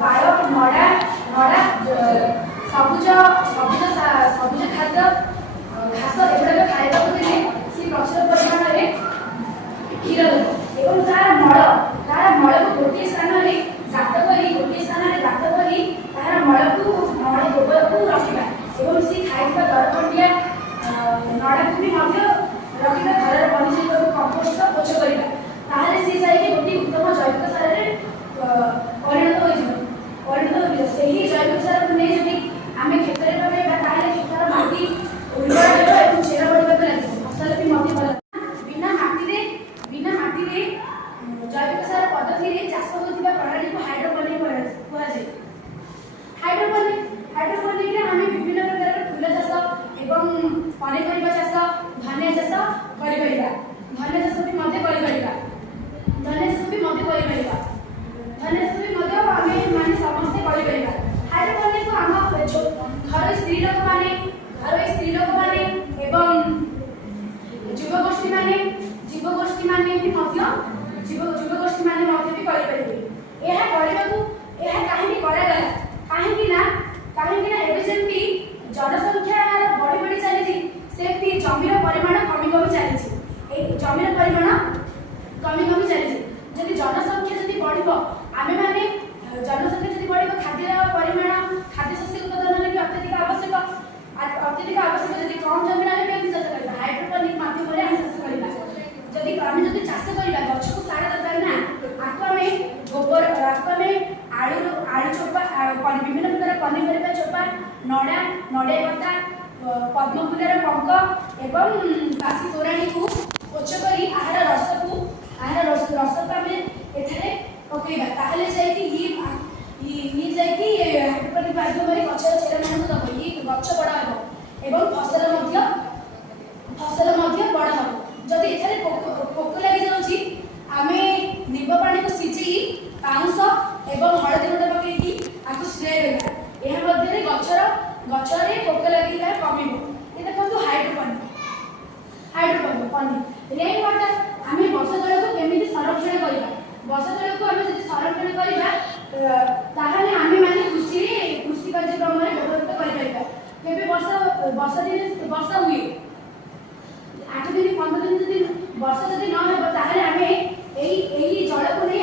ପାଳ ନଡ଼ା ନଡ଼ା ସବୁଜ ସବୁଜ ସବୁଜ ଖାଦ୍ୟ ଘାସ ଏଗୁଡ଼ାକ ଖାଇବାକୁ ଦେଲେ ସେ ପ୍ରଚୁର ପରିମାଣରେ କ୍ଷୀର ଦେବ ଏବଂ ତାର ମଳକୁ ଗୋଟିଏ ସ୍ଥାନରେ ଗାତ କରି ତାର ମଳକୁ ଗୋବରକୁ ରଖିବା ଏବଂ ସେ ଖାଇଥିବା ଦରପଣ୍ଡିଆ ନଡ଼ାକୁ ବି ମଧ୍ୟ ରଖିବା ଘରର ପନିପରିବାକୁ କମ୍ପୋଷ୍ଟ ପୋଛ କରିବା ତାହେଲେ ସେ ଯାଇକି ଗୋଟିଏ ଉତ୍ତମ ଜୈବିକ ସାରରେ ପରିଣତ ହୋଇଯିବ ସେହି ଜୈବିକ ସାରକୁ ନେଇ ଯଦି ଆମେ କ୍ଷେତରେ ପକାଇବା ତାହେଲେ କ୍ଷେତର ମାଟି ଉର୍ବର ହେବ ଏବଂ ଚେର ବଢ଼ିବାକୁ ଲାଗିବ ଫସଲ ବି ମଧ୍ୟ ଭଲ ବିନା ମାଟିରେ ଜୈବିକ ସାର ପଦ୍ଧତିରେ ଚାଷ ହେଉଥିବା ପ୍ରଣାଳୀକୁ ହାଇଡ୍ରୋପୋନିକ୍ କୁହାଯାଏ। ହାଇଡ୍ରୋପୋନିକ୍ରେ ଆମେ ବିଭିନ୍ନ ପ୍ରକାର ଫୁଲ ଚାଷ ଏବଂ ପନିପରିବା ଚାଷ ଧନିଆ ଚାଷ କରିପାରିବା ଧନିଆ ଚାଷ ବି ମଧ୍ୟ ଆମେ ସମସ୍ତେ କରିପାରିବା। ହାଇଡ୍ରୋପୋନିକ୍କୁ ଆମ ଘରୋଇ ସ୍ତ୍ରୀ ଲୋକମାନେ ଏବଂ ଯୁବଗୋଷ୍ଠୀ ମାନେ ବି କରିପାରିବେ। ଏହା କାହିଁକି କରାଗଲା କାହିଁକି ନା ଏବେ ଯେମିତି ଜନସଂଖ୍ୟା ବଢ଼ି ବଢ଼ି ଚାଲିଛି ସେମିତି ଜମିର ପରିମାଣ କମି ଚାଲିଛି ଯଦି ଜନସଂଖ୍ୟା ଯଦି ବଢ଼ିବ ଆମେମାନେ ଜନସଂଖ୍ୟା ଯଦି ବଢ଼ିବ ଖାଦ୍ୟର ପରିମାଣ ଖାଦ୍ୟ ଶସ୍ୟ ଉତ୍ପାଦନ ଲାଗି ଅତ୍ୟଧିକ ଆବଶ୍ୟକ ଯଦି କମ୍ ଜମିରେ ଆମେ କେମିତି ଚାଷ କରିବା ହାଇଡ୍ରୋପୋନିକ୍ ମାଧ୍ୟମରେ ଆମେ ଚାଷ କରିବା ଯଦି ଚାଷ କରିବା ଗଛକୁ ସାର ଦରକାର ନା ଆକୁ ଆମେ ଗୋବର ଆଳୁ ଚୋପା ବିଭିନ୍ନ ପ୍ରକାର ପନିପରିବା ଚୋପା ନଡ଼ିଆ କତା ପଦ୍ମଫୁଲର ପଙ୍କ ଏବଂ ବାସି ତୋରାଣୀକୁ ପୋଛ କରି ଆହାର ରସକୁ ଆମେ ଏଠାରେ ପକେଇବା ତାହେଲେ ଯାଇକି ହାଇଡ୍ରୋପୋନିକ୍ ମାଧ୍ୟମରେ ଗଛର ଚେରମାନଙ୍କୁ ଦେବ ଗଛ ବଡ଼ ହେବ ଏବଂ ଫସଲ ମଧ୍ୟ ବଡ଼ ହେବ। ଯଦି ଏଠାରେ ପୋକ ଲାଗିଯାଉଛି ଆମେ ନିମ୍ବ ପାଣିକୁ ସିଝେଇ ପାଉଁଶ ଏବଂ ହଳଦୀ ଗୁଣ୍ଡ ପକେଇକି ଆକୁ ସ୍ପ୍ରେ କରିବା ଏହା ମଧ୍ୟରେ ଗଛରେ ପୋକ ଲାଗିବା କମିବ। ଏ ଦେଖନ୍ତୁ ହାଇଡ୍ରୋପୋନିକ୍ ରେନ୍ ୱାଟର ଆମେ ବର୍ଷା ଜଳକୁ କେମିତି ସଂରକ୍ଷଣ କରିବା ଆମେ ଯଦି ସଂରକ୍ଷଣ କରିବା ତାହେଲେ ଆମେମାନେ କୃଷି କାର୍ଯ୍ୟକ୍ରମରେ ବ୍ୟବହୃତ କରିପାରିବା। କେବେ ବର୍ଷା ଦିନେ ବର୍ଷା ହୁଏ 8 ଦିନ 15 ଦିନ ଯଦି ବର୍ଷା ଯଦି ନ ହେବ ତାହେଲେ ଆମେ ଏହି ଜଳକୁ ନେଇ